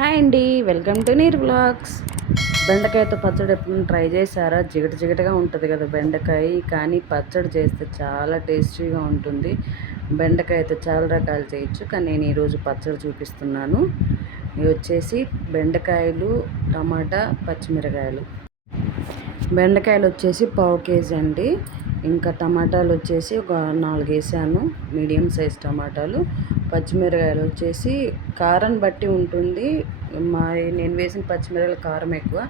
Hi అండి welcome to Neer blogs బెండకాయతో పచ్చడి ఎప్పుడైనా ట్రై చేశారా? జిగట జిగటగా ఉంటుంది కదా బెండకాయ కానీ పచ్చడి చేస్తే చాలా టేస్టీగా ఉంటుంది. బెండకాయతో చాలా రకాలు చేయొచ్చు కానీ నేను ఈరోజు పచ్చడి చూపిస్తున్నాను. ఇవి వచ్చేసి బెండకాయలు టమాటా పచ్చిమిరకాయలు. బెండకాయలు వచ్చేసి పావు కేజీ అండి. ఇంకా టమాటాలు వచ్చేసి ఒక నాలుగు వేసాను. మీడియం సైజ్ టమాటాలు. పచ్చిమిరకాయలు వచ్చేసి కారం బట్టి ఉంటుంది. మా నేను వేసిన పచ్చిమిరకాయలు కారం ఎక్కువ.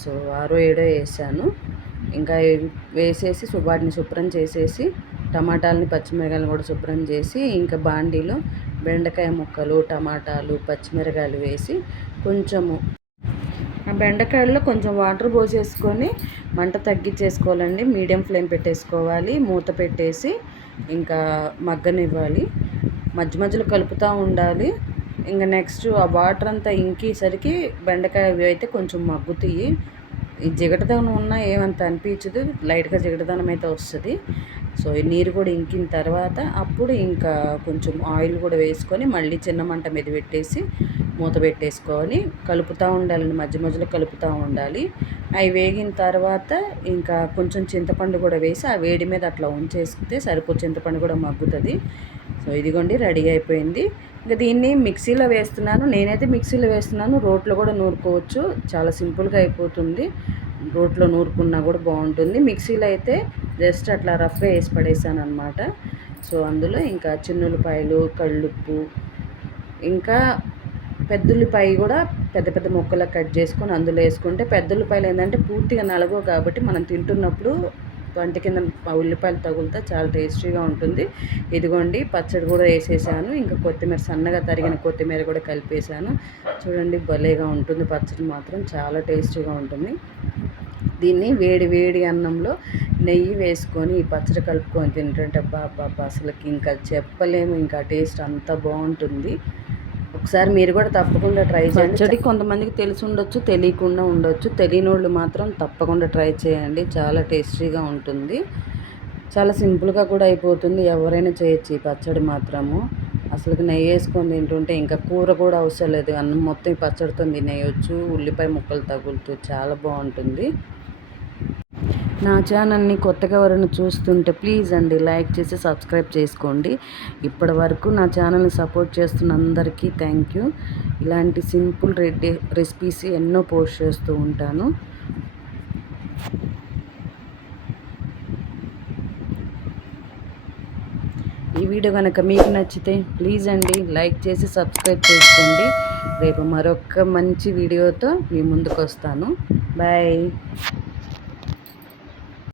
సో ఆరో ఏడో వేసాను. ఇంకా వేసేసి వాటిని శుభ్రం చేసేసి టమాటాలని పచ్చిమిరకాయలు కూడా శుభ్రం చేసి ఇంకా బాండీలో బెండకాయ ముక్కలు టమాటాలు పచ్చిమిరకాయలు వేసి కొంచెము బెండకాయల్లో కొంచెం వాటర్ పోసేసుకొని మంట తగ్గించేసుకోవాలండి. మీడియం ఫ్లేమ్ పెట్టేసుకోవాలి. మూత పెట్టేసి ఇంకా మగ్గనివ్వాలి. మధ్య మధ్యలో కలుపుతూ ఉండాలి. ఇంకా నెక్స్ట్ ఆ వాటర్ అంతా ఇంకేసరికి బెండకాయ అవి అయితే కొంచెం మగ్గుతాయి. ఈ జిగటదనం ఉన్నా ఏమంత అనిపించదు. లైట్గా జిగటదనం అయితే వస్తుంది. సో ఈ నీరు కూడా ఇంకిన తర్వాత అప్పుడు ఇంకా కొంచెం ఆయిల్ కూడా వేసుకొని మళ్ళీ చిన్న మంట మీద పెట్టేసి మూత పెట్టేసుకొని కలుపుతూ ఉండాలండి. మధ్య మధ్యలో కలుపుతూ ఉండాలి. అవి వేగిన తర్వాత ఇంకా కొంచెం చింతపండు కూడా వేసి ఆ వేడి మీద అట్లా ఉంచేస్తే సరిపో చింతపండు కూడా మగ్గుతుంది. సో ఇదిగోండి రెడీ అయిపోయింది. ఇంకా దీన్ని మిక్సీలో వేస్తున్నాను. నేనైతే మిక్సీలో వేస్తున్నాను. రోట్లో కూడా నూరుకోవచ్చు. చాలా సింపుల్గా అయిపోతుంది. రోట్లో నూరుకున్నా కూడా బాగుంటుంది. మిక్సీలో అయితే జస్ట్ అట్లా రఫ్గా వేసి పడేసాను అనమాట సో అందులో ఇంకా చిన్నులపాయలు కళ్ళుప్పు ఇంకా పెద్దుల్లిపాయ కూడా పెద్ద పెద్ద ముక్కలు కట్ చేసుకొని అందులో వేసుకుంటే పెద్దుల్లిపాయలు ఏంటంటే పూర్తిగా నలగవు కాబట్టి మనం తింటున్నప్పుడు వంట కింద ఉల్లిపాయలు తగులుతా చాలా టేస్టీగా ఉంటుంది. ఇదిగోండి పచ్చడి కూడా వేసేసాను. ఇంకా కొత్తిమీర సన్నగా తరిగిన కొత్తిమీర కూడా కలిపేసాను చూడండి భలేగా ఉంటుంది పచ్చడి మాత్రం. చాలా టేస్టీగా ఉంటుంది. దీన్ని వేడి వేడి అన్నంలో నెయ్యి వేసుకొని ఈ పచ్చడి కలుపుకొని తింటుంటే బాబా అసలుకి ఇంకా చెప్పలేము. ఇంకా టేస్ట్ అంత బాగుంటుంది. ఒకసారి మీరు కూడా తప్పకుండా ట్రై చేయండి. కొంతమందికి తెలిసి ఉండొచ్చు తెలియకుండా ఉండొచ్చు. తెలియని వాళ్ళు మాత్రం తప్పకుండా ట్రై చేయండి. చాలా టేస్టీగా ఉంటుంది. చాలా సింపుల్గా కూడా అయిపోతుంది. ఎవరైనా చేయొచ్చు ఈ పచ్చడి మాత్రము. అసలు నెయ్యి వేసుకొని తింటుంటే ఇంకా కూర కూడా అవసరం లేదు. అన్నం మొత్తం ఈ పచ్చడితో తినేయచ్చు. ఉల్లిపాయ ముక్కలు తగులుతూ చాలా బాగుంటుంది. నా ఛానల్ని కొత్తగా ఎవరైనా చూస్తుంటే ప్లీజ్ అండి లైక్ చేసి సబ్స్క్రైబ్ చేసుకోండి. ఇప్పటి వరకు నా ఛానల్ని సపోర్ట్ చేస్తున్న అందరికీ థ్యాంక్ యూ. ఇలాంటి సింపుల్ రెడ్డి రెసిపీస్ ఎన్నో పోస్ట్ చేస్తూ ఉంటాను. ఈ వీడియో కనుక మీకు నచ్చితే ప్లీజ్ అండి లైక్ చేసి సబ్స్క్రైబ్ చేసుకోండి. రేపు మరొక మంచి వీడియోతో మీ ముందుకు వస్తాను బాయ్.